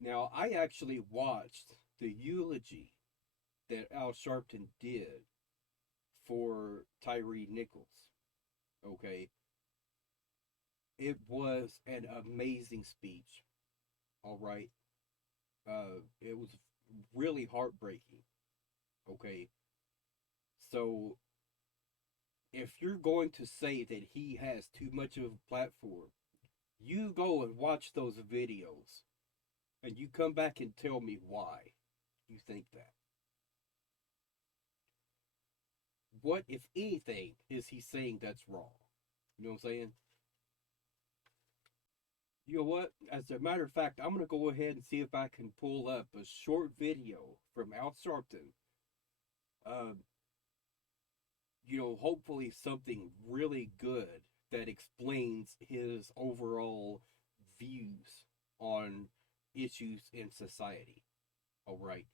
Now, I actually watched the eulogy that Al Sharpton did for Tyree Nichols. Okay. It was an amazing speech. All right. It was really heartbreaking. Okay. So, if you're going to say that he has too much of a platform, you go and watch those videos and you come back and tell me why you think that. What, if anything, is he saying that's wrong? You know what I'm saying? You know what? As a matter of fact, I'm going to go ahead and see if I can pull up a short video from Al Sharpton. Um, hopefully something really good that explains his overall views on issues in society. All right.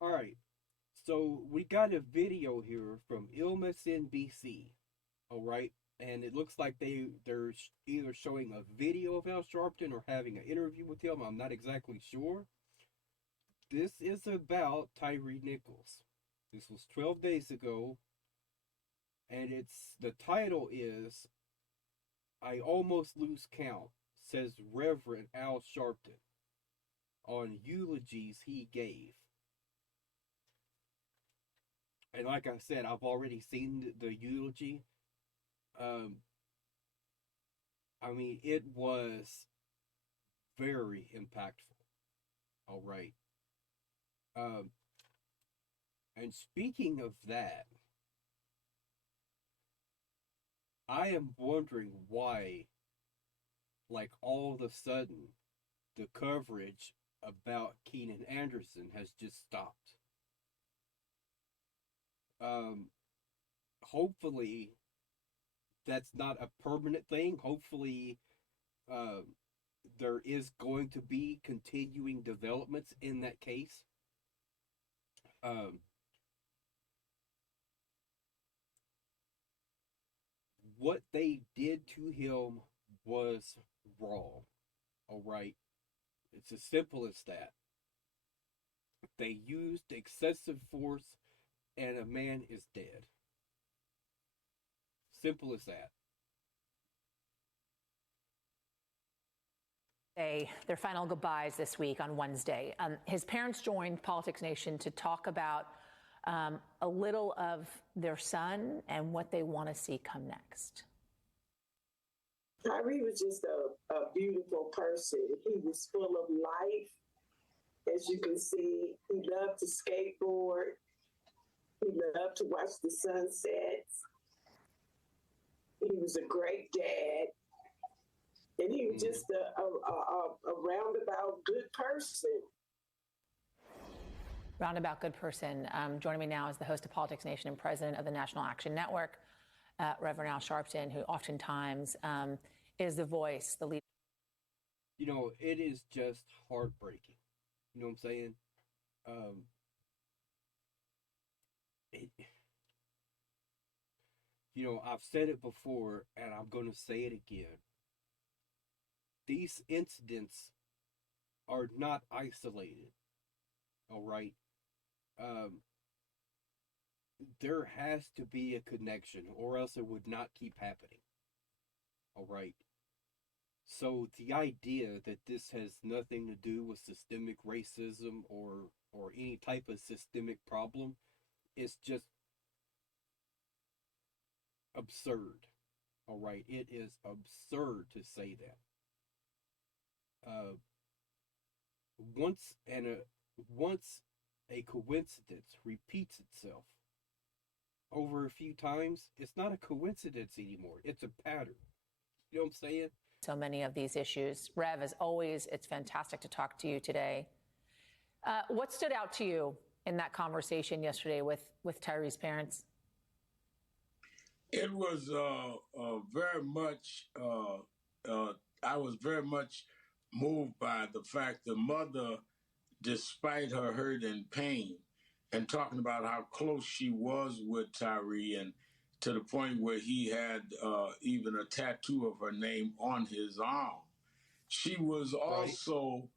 All right. So we got a video here from MSNBC. All right. And it looks like they're either showing a video of Al Sharpton or having an interview with him. I'm not exactly sure. This is about Tyree Nichols. This was 12 days ago, and the title is "I Almost Lose Count," says Reverend Al Sharpton on eulogies he gave. And like I said, I've already seen the eulogy. I mean, it was very impactful. All right. And speaking of that, I am wondering why, like, all of a sudden, the coverage about Keenan Anderson has just stopped. Hopefully, that's not a permanent thing. Hopefully, there is going to be continuing developments in that case. What they did to him was wrong. All right. It's as simple as that. They used excessive force and a man is dead. Simple as that. Their final goodbyes this week on Wednesday. His parents joined Politics Nation to talk about a little of their son and what they want to see come next. Tyree was just a beautiful person. He was full of life. As you can see, he loved to skateboard. He loved to watch the sunsets. He was a great dad. And he was just a roundabout good person. Roundabout good person. Joining me now is the host of Politics Nation and president of the National Action Network, Reverend Al Sharpton, who oftentimes is the voice, the leader. You know, it is just heartbreaking. You know what I'm saying? I've said it before, and I'm going to say it again. These incidents are not isolated. All right? There has to be a connection, or else it would not keep happening. All right? So the idea that this has nothing to do with systemic racism or any type of systemic problem is just absurd. All right, it is absurd to say that. Uh, once and a once a coincidence repeats itself over a few times, it's not a coincidence anymore. It's a pattern. You know what I'm saying? So many of these issues. Rev, as always, it's fantastic to talk to you today. What stood out to you in that conversation yesterday with Tyree's parents? It was very much, I was very much moved by the fact the mother, despite her hurt and pain, and talking about how close she was with Tyree, and to the point where he had even a tattoo of her name on his arm. She was also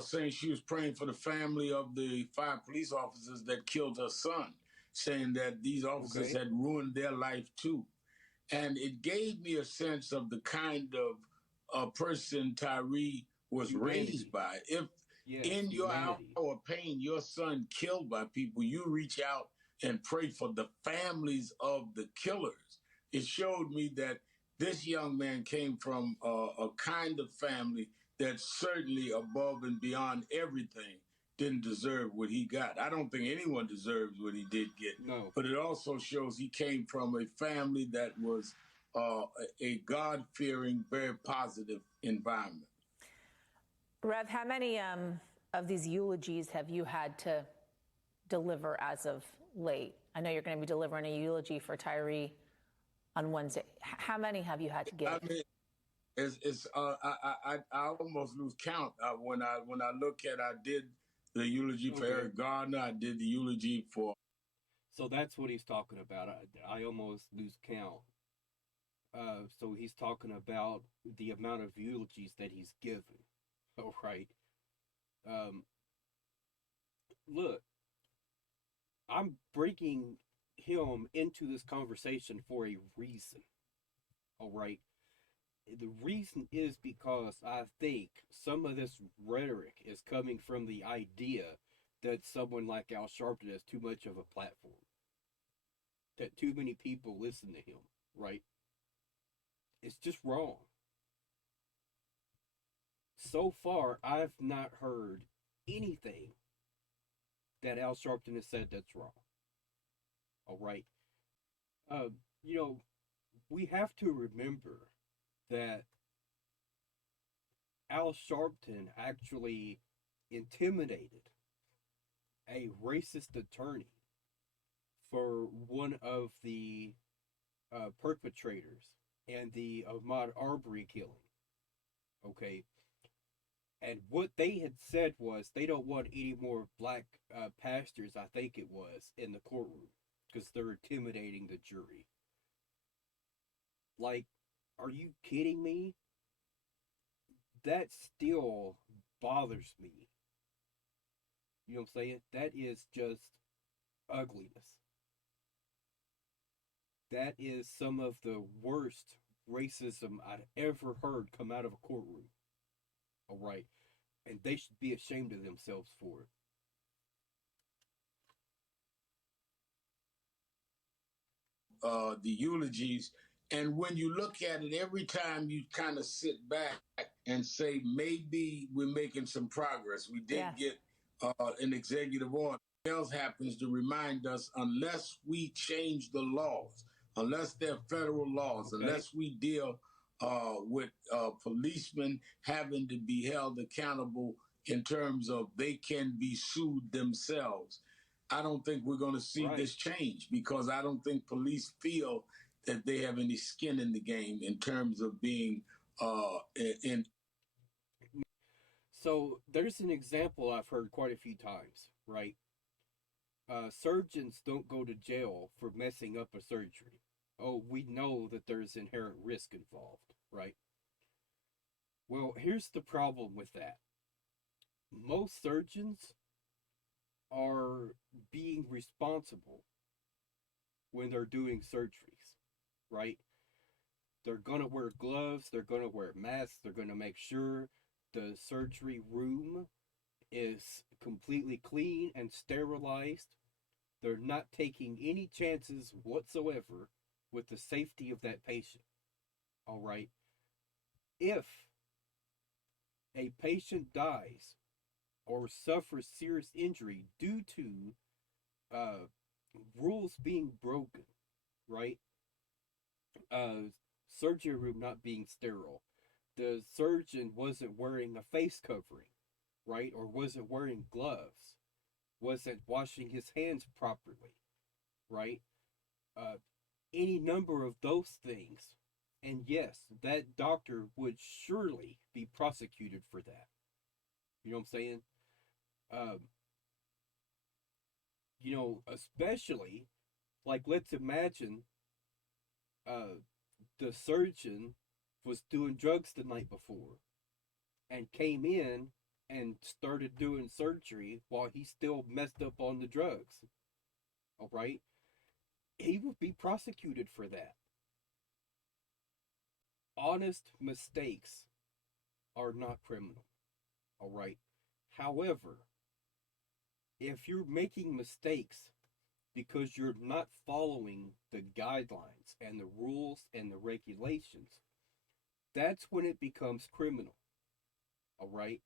saying she was praying for the family of the 5 police officers that killed her son, saying that these officers had ruined their life too. And it gave me a sense of the kind of person Tyree was raised by. If in your hour of pain, your son killed by people, you reach out and pray for the families of the killers. It showed me that this young man came from a kind of family that certainly above and beyond everything didn't deserve what he got. I don't think anyone deserves what he did get. No. But it also shows he came from a family that was a God-fearing, very positive environment. Rev, how many of these eulogies have you had to deliver as of late? I know you're going to be delivering a eulogy for Tyree on Wednesday. How many have you had to give? I mean, I almost lose count when I look at. I did the eulogy for Eric Gardner. I did the eulogy for. So that's what he's talking about. I almost lose count. So he's talking about the amount of eulogies that he's given. All right. Look, I'm bringing him into this conversation for a reason. All right. The reason is because I think some of this rhetoric is coming from the idea that someone like Al Sharpton has too much of a platform. That too many people listen to him, right? It's just wrong. So far, I've not heard anything that Al Sharpton has said that's wrong. All right. You know, we have to remember that Al Sharpton actually intimidated a racist attorney for one of the perpetrators and the Ahmaud Arbery killing. Okay. And what they had said was they don't want any more black pastors, I think it was, in the courtroom because they're intimidating the jury. Like, are you kidding me? That still bothers me. You know what I'm saying? That is just ugliness. That is some of the worst racism I'd ever heard come out of a courtroom. All right. And they should be ashamed of themselves for it. The eulogies. And when you look at it, every time you kind of sit back and say, maybe we're making some progress. We did get an executive order. What else happens to remind us, unless we change the laws, unless they're federal laws, unless we deal with policemen having to be held accountable in terms of they can be sued themselves, I don't think we're going to see this change, because I don't think police feel that they have any skin in the game in terms of being in. So there's an example I've heard quite a few times, right? Surgeons don't go to jail for messing up a surgery. Oh, we know that there's inherent risk involved, right? Well, here's the problem with that. Most surgeons are being responsible when they're doing surgeries, right? They're going to wear gloves, they're going to wear masks, they're going to make sure the surgery room is completely clean and sterilized. They're not taking any chances whatsoever with the safety of that patient. All right. If a patient dies or suffers serious injury due to uh, rules being broken, right? Surgery room not being sterile, the surgeon wasn't wearing a face covering, right? Or wasn't wearing gloves, wasn't washing his hands properly, right? Uh, any number of those things. And yes, that doctor would surely be prosecuted for that. You know what I'm saying? Um, especially, like, let's imagine uh, the surgeon was doing drugs the night before and came in and started doing surgery while he still messed up on the drugs. All right? He would be prosecuted for that. Honest mistakes are not criminal. All right? However, if you're making mistakes because you're not following the guidelines and the rules and the regulations, that's when it becomes criminal. All right?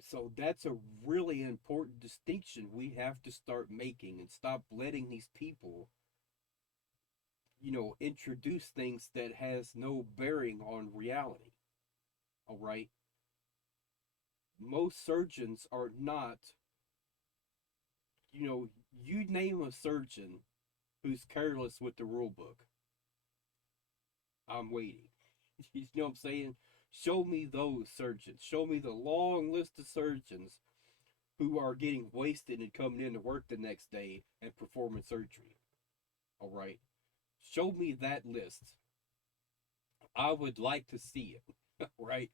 So that's a really important distinction we have to start making and stop letting these people, introduce things that has no bearing on reality. All right? Most surgeons are not, you name a surgeon who's careless with the rule book. I'm waiting. You know what I'm saying? Show me those surgeons. Show me the long list of surgeons who are getting wasted and coming in to work the next day and performing surgery. All right? Show me that list. I would like to see it. Right?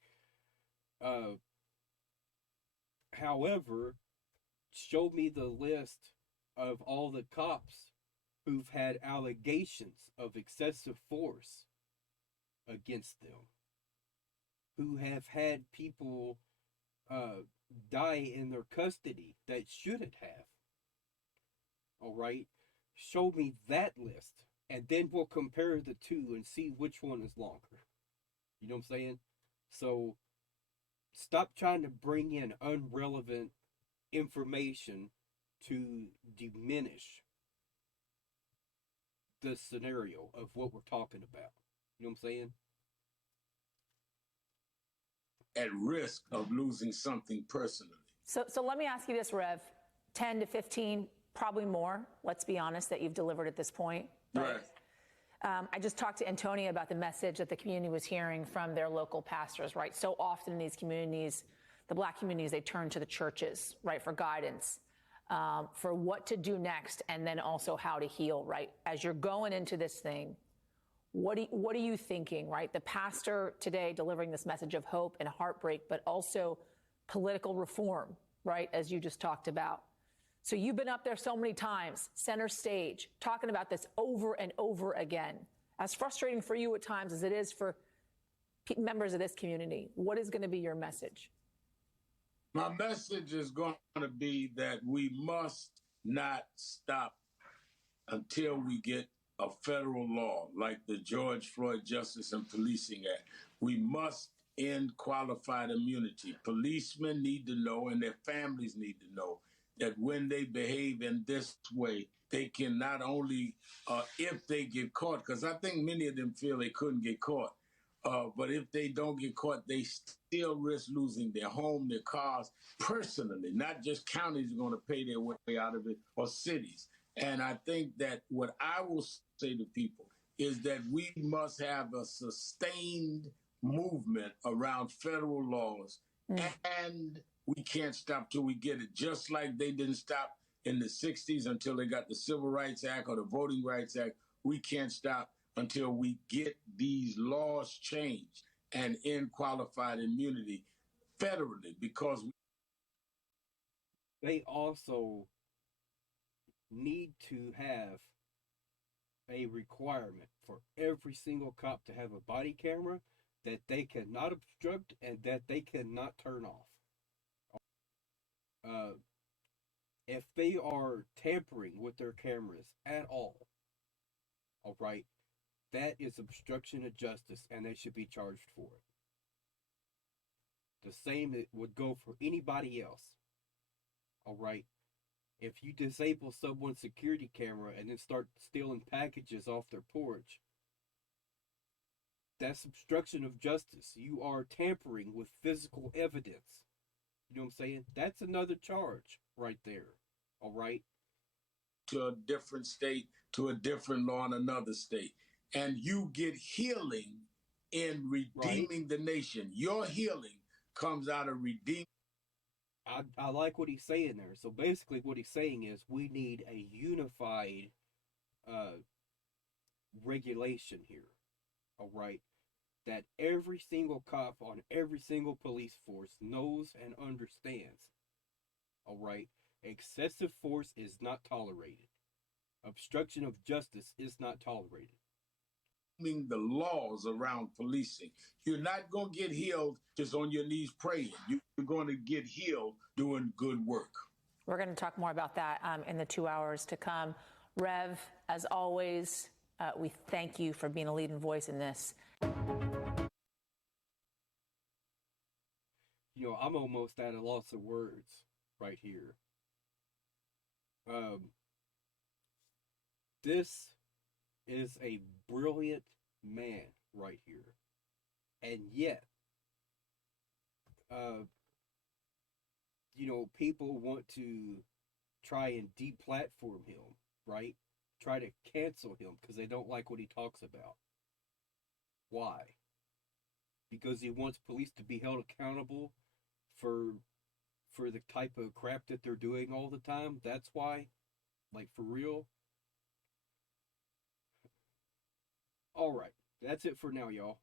Uh, However, show me the list of all the cops who've had allegations of excessive force against them, who have had people die in their custody that shouldn't have. All right? Show me that list, and then we'll compare the two and see which one is longer. You know what I'm saying? So stop trying to bring in unrelevant information to diminish the scenario of what we're talking about. You know what I'm saying? At risk of losing something personally. So let me ask you this, Rev. 10 to 15, probably more, let's be honest, that you've delivered at this point. Right. I just talked to Antonia about the message that the community was hearing from their local pastors, right? So often in these communities, the Black communities, they turn to the churches, right, for guidance, for what to do next, and then also how to heal, right? As you're going into this thing, what are you thinking, right? The pastor today delivering this message of hope and heartbreak, but also political reform, right, as you just talked about. So you've been up there so many times, center stage, talking about this over and over again. As frustrating for you at times as it is for members of this community, what is going to be your message? My message is going to be that we must not stop until we get a federal law like the George Floyd Justice and Policing Act. We must end qualified immunity. Policemen need to know, and their families need to know, that when they behave in this way, they can not only, if they get caught, because I think many of them feel they couldn't get caught, but if they don't get caught, they still risk losing their home, their cars, personally. Not just counties are going to pay their way out of it, or cities. And I think that what I will say to people is that we must have a sustained movement around federal laws, and we can't stop till we get it. Just like they didn't stop in the 60s until they got the Civil Rights Act or the Voting Rights Act, we can't stop until we get these laws changed and end qualified immunity federally, because they also need to have a requirement for every single cop to have a body camera that they cannot obstruct and that they cannot turn off. If they are tampering with their cameras at all, All right, that is obstruction of justice, and they should be charged for it. The same it would go for anybody else. All right, if you disable someone's security camera and then start stealing packages off their porch, that's obstruction of justice. You are tampering with physical evidence. You know what I'm saying? That's another charge right there. All right. To a different state, to a different law in another state. And you get healing in redeeming the nation. Your healing comes out of redeeming. I like what he's saying there. So basically what he's saying is we need a unified regulation here. All right. That every single cop on every single police force knows and understands. All right. Excessive force is not tolerated. Obstruction of justice is not tolerated. The laws around policing. You're not going to get healed just on your knees praying. You're going to get healed doing good work. We're going to talk more about that in the 2 hours to come. Rev, as always, we thank you for being a leading voice in this. You know, I'm almost at a loss of words right here. This is a brilliant man right here. And yet, you know, people want to try and deplatform him, right? Try to cancel him because they don't like what he talks about. Why? Because he wants police to be held accountable for the type of crap that they're doing all the time. That's why? Like, for real? All right. That's it for now, y'all.